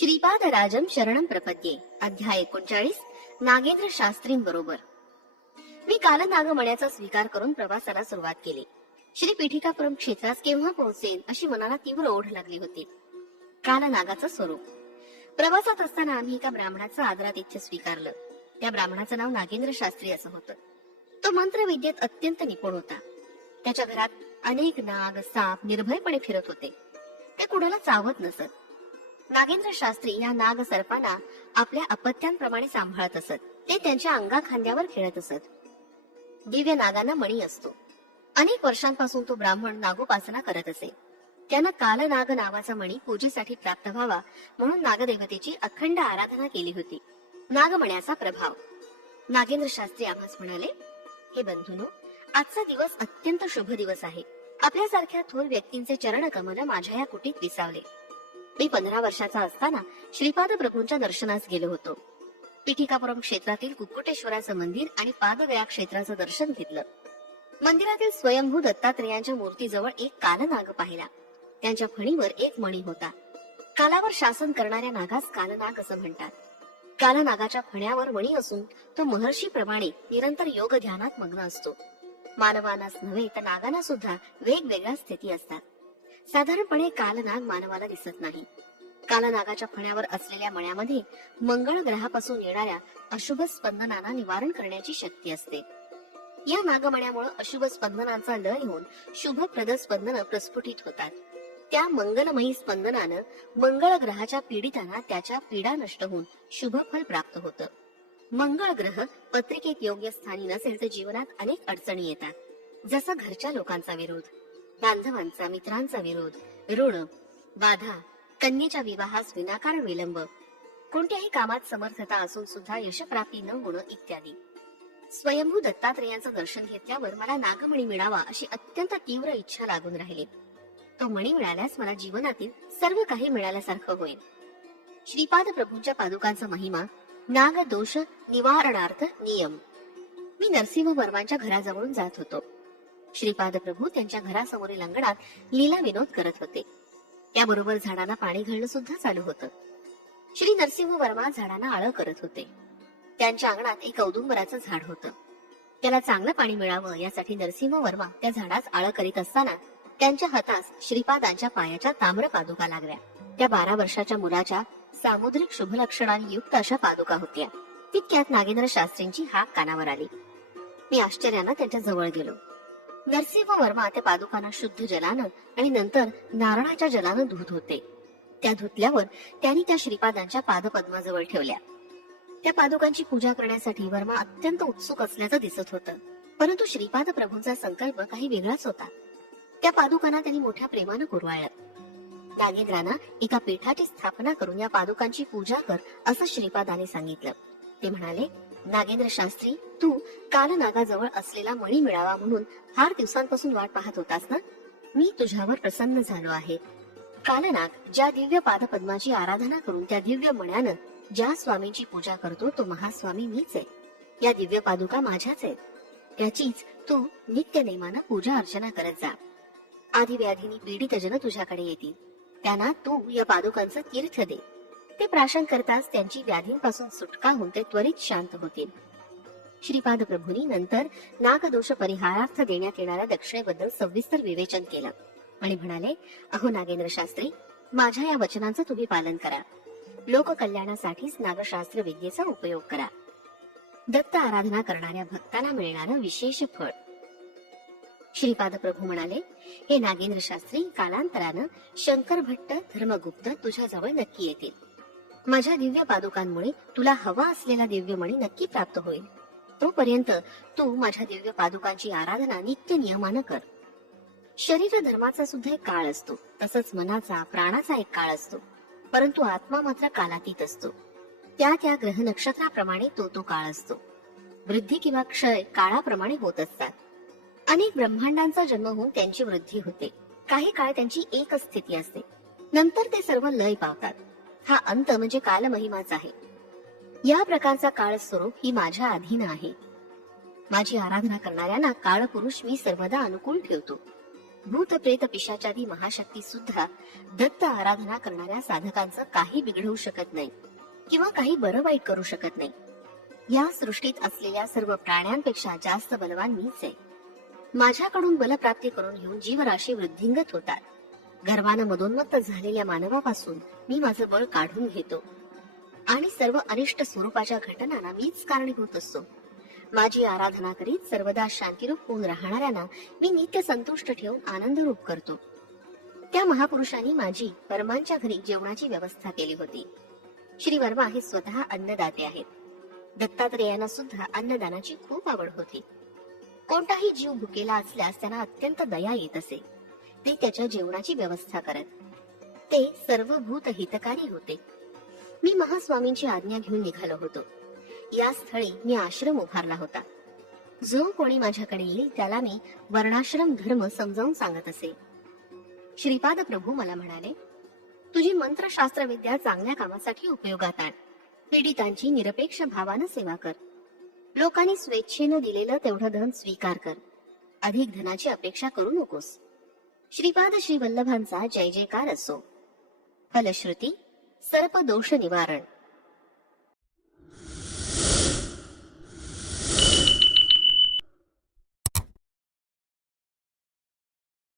श्रीपाद राजम शरणम प्रपद्ये. अध्याय एकोणचाळीस. नागेंद्र शास्त्रींबरोबर मी कालनागमण्याचा स्वीकार करून प्रवासाला सुरुवात केली. श्री पीठिकापुरम क्षेत्रास केव्हा पोहोचेन अशी मनाला तीव्र ओढ लागली होती. कालनागाचं स्वरूप. प्रवासात असताना आम्ही एका ब्राह्मणाचं आदरातिथ्य स्वीकारलं. त्या ब्राह्मणाचं नाव नागेंद्र शास्त्री असं होतं. तो मंत्रविद्येत अत्यंत निपुण होता. त्याच्या घरात अनेक नाग साप निर्भयपणे फिरत होते. ते कुणाला चावत नसत. नागेंद्र शास्त्री या नाग सर्पांना आपल्या अपत्यांप्रमाणे सांभाळत असत. ते त्यांच्या अंगा खांद्यावर खेळत असत. दिव्य नागांना मणी असतो. अनेक वर्षांपासून तो ब्राह्मण नागोपासना करत असे. त्यानं कालनाग नावाचा मणी पूजेसाठी प्राप्त व्हावा म्हणून नागदेवतेची अखंड आराधना केली होती. नागमण्याचा प्रभाव. नागेंद्र शास्त्री आम्हास म्हणाले हे बंधूनो आजचा दिवस अत्यंत शुभ दिवस आहे. आपल्यासारख्या थोर व्यक्तींचे चरण कमल माझ्या या कुटीत विसावले. मी पंधरा वर्षाचा असताना श्रीपाद प्रभूंच्या दर्शनास गेलो होतो. पिठिकापुरम क्षेत्रातील कुक्कुटेश्वराचं मंदिर आणि पादगया क्षेत्राचं दर्शन घेतलं. मंदिरातील स्वयंभू दत्तात्रेयांच्या मूर्तीजवळ एक कालनाग पाहिला. त्यांच्या फणीवर एक मणी होता. कालावर शासन करणाऱ्या नागास कालनाग असं म्हणतात. कालनागाच्या फण्यावर मणी असून तो महर्षीप्रमाणे निरंतर योग ध्यानात मग्न असतो. मानवानाच नव्हे तर नागांना सुद्धा वेगवेगळ्या स्थिती असतात. साधारणपणे कालनाग मानवाला दिसत नाही. कालनागाच्या फण्यावर असलेल्या मण्यामध्ये मंगळ ग्रहापासून येणाऱ्या अशुभ स्पंदनांना निवारण करण्याची शक्ती असते. या नागमण्यामुळे अशुभ स्पंदनांचा लय होऊन शुभप्रद स्पंदन प्रस्फुटित होतात. त्या मंगलमयी स्पंदनानं मंगळ ग्रहाच्या पीडितांना त्याच्या पीडा नष्ट होऊन शुभ फल प्राप्त होतं. मंगळ ग्रह पत्रिकेत योग्य स्थानी नसेल तर जीवनात अनेक अडचणी येतात. जसं घरच्या लोकांचा विरोध. बांधवांचा मित्रांचा विरोध ऋण बाधा कन्येच्या विवाहास विनाकारण विलंब. कोणत्याही कामात समर्थता असून सुद्धा यशप्राप्ती न होणं इत्यादी. स्वयंभू दत्तात्रेयांचं दर्शन घेतल्यावर मला नागमणी मिळावा अशी अत्यंत तीव्र इच्छा लागून राहिली. तो मणी मिळाल्यास मला जीवनातील सर्व काही मिळाल्यासारखं होईल. श्रीपाद प्रभूंच्या पादुकांचा महिमा नाग दोष निवारणार्थ नियम. मी नरसिंह वर्मांच्या घराजवळून जात होतो. श्रीपाद प्रभू त्यांच्या घरासमोरील अंगणात लीला विनोद करत होते. त्याबरोबर झाडांना पाणी घालणं सुद्धा चालू होतं. श्री नरसिंह वर्मा झाडांना आळं करत होते. त्यांच्या अंगणात एक औदुंबराचं झाड होतं. त्याला चांगलं पाणी मिळावं यासाठी नरसिंह वर्मा त्या झाडास आळं करीत असताना त्यांच्या हातास श्रीपादांच्या पायाच्या ताम्र पादुका लागल्या. त्या बारा वर्षाच्या मुलाच्या सामुद्रिक शुभ लक्षणांनी युक्त अशा पादुका होत्या. तितक्यात नागेंद्र शास्त्रींची हाक कानावर आली. मी आश्चर्यानं त्यांच्या जवळ गेलो. नरसिंह वर्मा त्या पादुकांना शुद्ध जलानं आणि नंतर नारळाच्या जलानं धुत होते. त्या धुतल्यावर त्यांनी त्या श्रीपादांच्या पादपद्माजवळ ठेवल्या. त्या पादुकांची पूजा करण्यासाठी वर्मा अत्यंत उत्सुक असल्याचं दिसत होतं. परंतु श्रीपाद प्रभूंचा संकल्प काही वेगळाच होता. त्या पादुकांना त्यांनी मोठ्या प्रेमानं कुरवाळलं. नागेंद्रांना एका पीठाची स्थापना करून या पादुकांची पूजा कर असं श्रीपादाने सांगितलं. ते म्हणाले नागेंद्र शास्त्री तू कालनागाजवळ असलेला मणी मिळावा म्हणून फार दिवसांपासून वाट पाहत होतास ना? मी तुझ्यावर प्रसन्न झालो आहे. कालनाग ज्या दिव्य पादपद्माची आराधना करून त्या दिव्य मण्यानं ज्या स्वामींची पूजा करतो तो महास्वामी मीच आहे. या दिव्य पादुका माझ्याच आहेत. त्याचीच तू नित्य नेमानं पूजा अर्चना करत जा. आधी व्याधीनी पीडित जन तुझ्याकडे येतील. त्यांना तू या पादुकांचं तीर्थ दे. ते प्राशन करताच त्यांची व्याधींपासून सुटका होऊन ते त्वरित शांत होतील. श्रीपाद प्रभूंनी नंतर नागदोष परिहारार्थ देण्यात येणाऱ्या दक्षिणेबद्दल सविस्तर विवेचन केलं आणि म्हणाले अहो नागेंद्र शास्त्री माझ्या या वचनांचं तुम्ही पालन करा. लोककल्याणासाठीच नागशास्त्र विद्येचा उपयोग करा. दत्त आराधना करणाऱ्या भक्तांना मिळणारं विशेष फळ. श्रीपाद प्रभू म्हणाले हे नागेंद्र शास्त्री कालांतरानं शंकर भट्ट धर्मगुप्त तुझ्याजवळ नक्की येतील. माझ्या दिव्य पादुकांमुळे तुला हवा असलेला दिव्यमणी नक्की प्राप्त होईल. तोपर्यंत तू माझ्या दिव्य पादुकांची आराधना नित्य नियमानं कर. शरीर धर्माचा सुद्धा एक काळ असतो. तसंच मनाचा प्राणाचा एक काळ असतो. परंतु आत्मा मात्र कालातीत असतो. त्या त्या ग्रह नक्षत्राप्रमाणे तो तो काळ असतो. वृद्धी किंवा क्षय काळाप्रमाणे होत असतात. अनेक ब्रह्मांडांचा जन्म होऊन त्यांची वृद्धी होते. काही काळ त्यांची एकच स्थिती असते. नंतर ते सर्व लय पावतात. हा अंत म्हणजे कालमहिमाच आहे. या प्रकारचा काळ स्वरूप ही माझ्या अधीन आहे. माझी आराधना करणाऱ्यांना काळ पुरुष मी सर्वदा अनुकूल ठेवतो. भूत प्रेत पिशाचादी महाशक्ती सुद्धा दत्त आराधना करणाऱ्या साधकांचं काही बिघडवू शकत नाही किंवा काही बरं वाईट करू शकत नाही. या सृष्टीत असलेल्या सर्व प्राण्यांपेक्षा जास्त बलवान मीच आहे. माझ्याकडून बलप्राप्ती करून घेऊन जीवराशी वृद्धिंगत होतात. गर्वानं मदोन्मत्त झालेल्या मानवापासून मी माझं बळ काढून घेतो. आणि सर्व अनिष्ट स्वरूपाच्या घटनांना मीच कारणीभूत असतो. माझी आराधना करीत सर्वदा शांतीरूप होऊन राहणाऱ्यांना मी नित्य संतुष्ट ठेवून आनंदरूप करतो. त्या महापुरुषांनी माझी वर्मांच्या घरी जेवणाची व्यवस्था केली होती. श्री वर्मा हे स्वतः अन्नदाते आहेत. दत्तात्रेयांना सुद्धा अन्नदानाची खूप आवड होती. कोणताही जीव भुकेला असल्यास त्यांना अत्यंत दया येत असे. ते त्याच्या जेवणाची व्यवस्था करत. ते सर्व भूत हितकारी होते. मी महास्वामींची आज्ञा घेऊन निघालो होतो. या स्थळी मी आश्रम उभारला होता. जो कोणी माझ्याकडे येईल त्याला मी वर्णाश्रम धर्म समजावून सांगत असे. श्रीपाद प्रभू मला म्हणाले तुझी मंत्रशास्त्र विद्या चांगल्या कामासाठी उपयोगात आण. पीडितांची निरपेक्ष भावानं सेवा कर. लोकांनी स्वेच्छेनं दिलेलं तेवढं धन स्वीकार कर. अधिक धनाची अपेक्षा करू नकोस. श्रीपाद श्री वल्लभांचा जय जयकार असो. फलश्रुती सर्प दोष निवारण